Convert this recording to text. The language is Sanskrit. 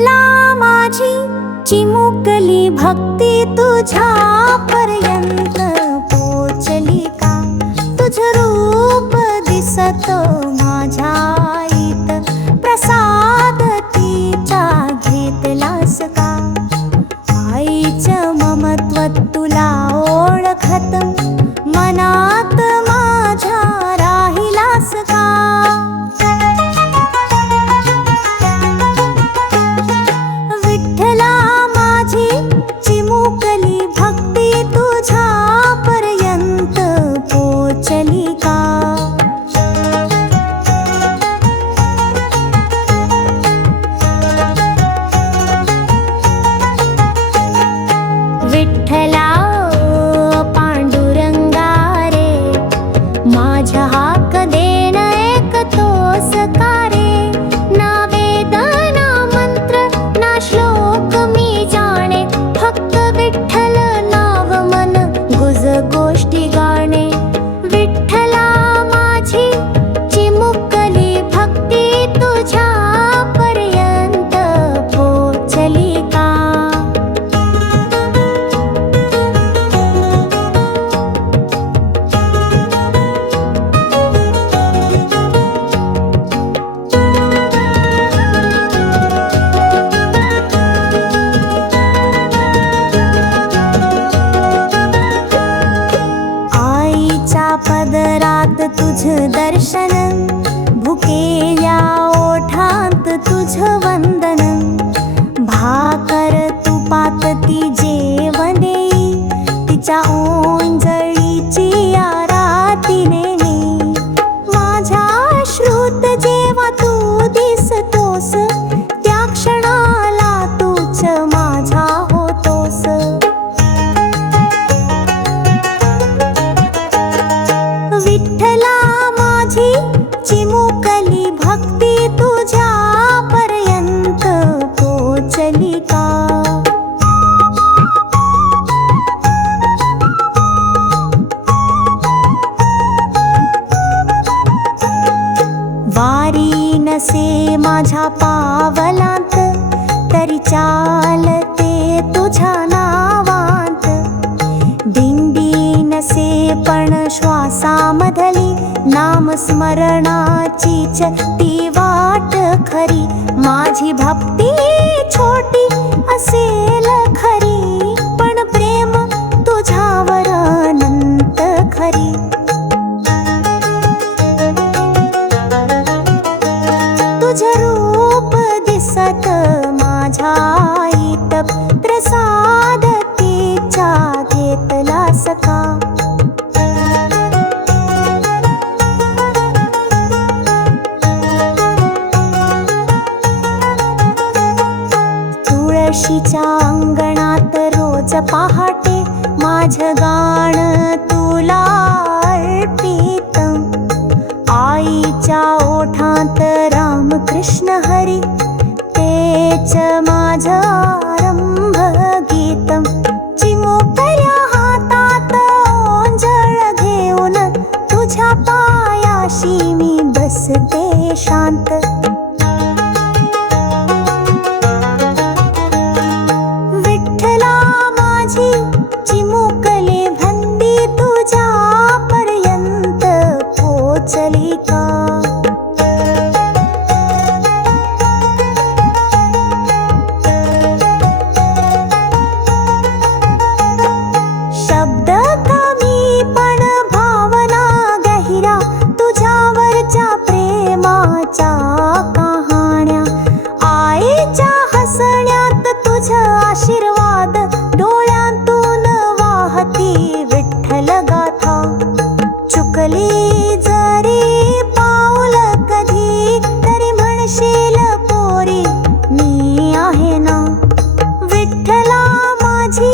चला माझी चिमुकली भक्ती तुझ्या पर्यंत पोचली का? तुझ रूप दिसत माझ्या इत प्रसाद तिचा घेतलास का? आ म बसे माझा पावलांत तरी चालते तुझा नावांत. दिंडी नसे पण ्वासा मधली छोटी असेल खरी. मत माझ्या इत प्रसाद तिच्या घेतला सका. तुळशीच्या अंगणात रोज पहाटे माझ गाण विठ्ठला बाबाजी चिमुकले भी तुजा पर्यन्त पोचलिका आशीर्वाद डोळ्यातून वाहती विठ्ठल गाथा. चुकली जरी पाऊल कधी तरी म्हणशील पोरी मी आहे ना. विठ्ठला माझी